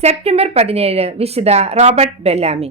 September പതിനേഴ് വിശുദ്ധ Robert ബെല്ലാമി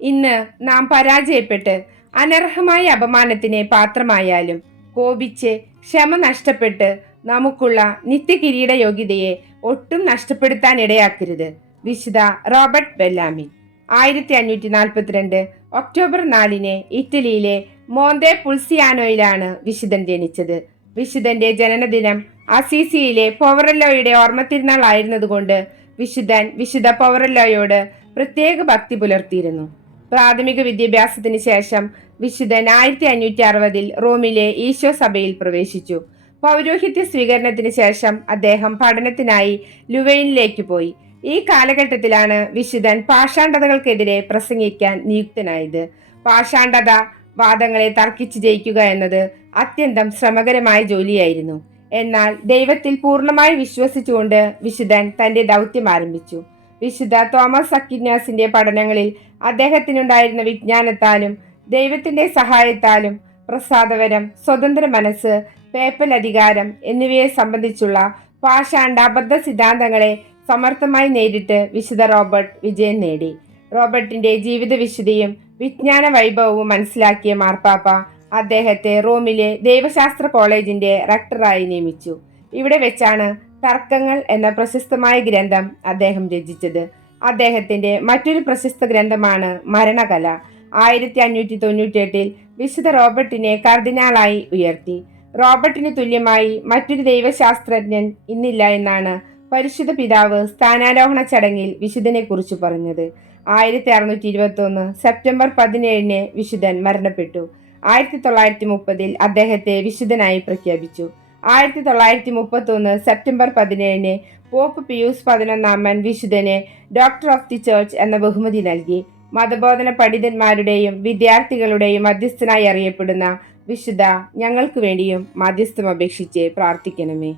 ഇന്ന് നാം പരാജയപ്പെട്ട് അനർഹമായ അപമാനത്തിന് പാത്രമായാലും കോപിച്ച് ക്ഷമ നഷ്ടപ്പെട്ട് നമുക്കുള്ള നിത്യകിരീട യോഗ്യതയെ ഒട്ടും നഷ്ടപ്പെടുത്താൻ ഇടയാക്കരുത് വിശുദ്ധ റോബർട്ട് ബെല്ലാമി ആയിരത്തി അഞ്ഞൂറ്റി നാൽപ്പത്തിരണ്ട് ഒക്ടോബർ നാലിന് ഇറ്റലിയിലെ മോന്തെ പുൾസിയാനോയിലാണ് വിശുദ്ധൻ ജനിച്ചത്. വിശുദ്ധന്റെ ജനനദിനം അസീസിയിലെ പോവറല്ലോയുടെ ഓർമ്മത്തിരുന്നാൾ ആയിരുന്നതുകൊണ്ട് വിശുദ്ധൻ വിശുദ്ധ പൗരല്ലോയോട് പ്രത്യേക ഭക്തി പുലർത്തിയിരുന്നു. പ്രാഥമിക വിദ്യാഭ്യാസത്തിന് ശേഷം വിശുദ്ധൻ ആയിരത്തി അഞ്ഞൂറ്റി അറുപതിൽ റോമിലെ ഈശോ സഭയിൽ പ്രവേശിച്ചു. പൗരോഹിത്യ സ്വീകരണത്തിന് ശേഷം അദ്ദേഹം പഠനത്തിനായി ലുവൈനിലേക്ക് പോയി. ഈ കാലഘട്ടത്തിലാണ് വിശുദ്ധൻ പാഷാണ്ഡതകൾക്കെതിരെ പ്രസംഗിക്കാൻ നിയുക്തനായത്. പാഷാണ്ഡത വാദങ്ങളെ തർക്കിച്ച് ജയിക്കുക എന്നത് അത്യന്തം ശ്രമകരമായ ജോലിയായിരുന്നു. എന്നാൽ ദൈവത്തിൽ പൂർണമായി വിശ്വസിച്ചുകൊണ്ട് വിശുദ്ധൻ തന്റെ ദൗത്യം ആരംഭിച്ചു. വിശുദ്ധ തോമസ് അക്കിന്യാസിന്റെ പഠനങ്ങളിൽ അദ്ദേഹത്തിനുണ്ടായിരുന്ന വിജ്ഞാനത്താലും ദൈവത്തിന്റെ സഹായത്താലും പ്രസാദവരം സ്വതന്ത്ര മനസ്സ് പേപ്പൽ അധികാരം എന്നിവയെ സംബന്ധിച്ചുള്ള പാഷാണ്ഡ അബദ്ധ സിദ്ധാന്തങ്ങളെ സമർത്ഥമായി നേരിട്ട് വിശുദ്ധ റോബർട്ട് വിജയം നേടി. റോബർട്ടിന്റെ ജീവിത വിശുദ്ധിയും വിജ്ഞാന വൈഭവവും മനസ്സിലാക്കിയ മാർപ്പാപ്പ അദ്ദേഹത്തെ റോമിലെ ദൈവശാസ്ത്ര കോളേജിന്റെ റക്ടറായി നിയമിച്ചു. ഇവിടെ വെച്ചാണ് തർക്കങ്ങൾ എന്ന പ്രശസ്തമായ ഗ്രന്ഥം അദ്ദേഹം രചിച്ചത്. അദ്ദേഹത്തിന്റെ മറ്റൊരു പ്രശസ്ത ഗ്രന്ഥമാണ് മരണകല. ആയിരത്തി അഞ്ഞൂറ്റി തൊണ്ണൂറ്റി എട്ടിൽ വിശുദ്ധ റോബർട്ടിനെ കർദിനാളായി ഉയർത്തി. റോബർട്ടിന് തുല്യമായി മറ്റൊരു ദൈവശാസ്ത്രജ്ഞൻ ഇന്നില്ല എന്നാണ് പരിശുദ്ധ പിതാവ് സ്ഥാനാരോഹണ ചടങ്ങിൽ വിശുദ്ധനെ കുറിച്ച് പറഞ്ഞത്. ആയിരത്തി അറുന്നൂറ്റി ഇരുപത്തി ഒന്ന് സെപ്റ്റംബർ പതിനേഴിന് വിശുദ്ധൻ മരണപ്പെട്ടു. ആയിരത്തി തൊള്ളായിരത്തി മുപ്പതിൽ അദ്ദേഹത്തെ വിശുദ്ധനായി പ്രഖ്യാപിച്ചു. ആയിരത്തി തൊള്ളായിരത്തി മുപ്പത്തി ഒന്ന് സെപ്റ്റംബർ പതിനേഴിന് പോപ്പ് പിയൂസ് പതിനൊന്നാമൻ വിശുദ്ധന് ഡോക്ടർ ഓഫ് ദി ചർച്ച് എന്ന ബഹുമതി നൽകി. മതബോധന പണ്ഡിതന്മാരുടെയും വിദ്യാർത്ഥികളുടെയും മധ്യസ്ഥനായി അറിയപ്പെടുന്ന വിശുദ്ധ ഞങ്ങൾക്ക് വേണ്ടിയും മധ്യസ്ഥം അപേക്ഷിച്ച് പ്രാർത്ഥിക്കണമേ.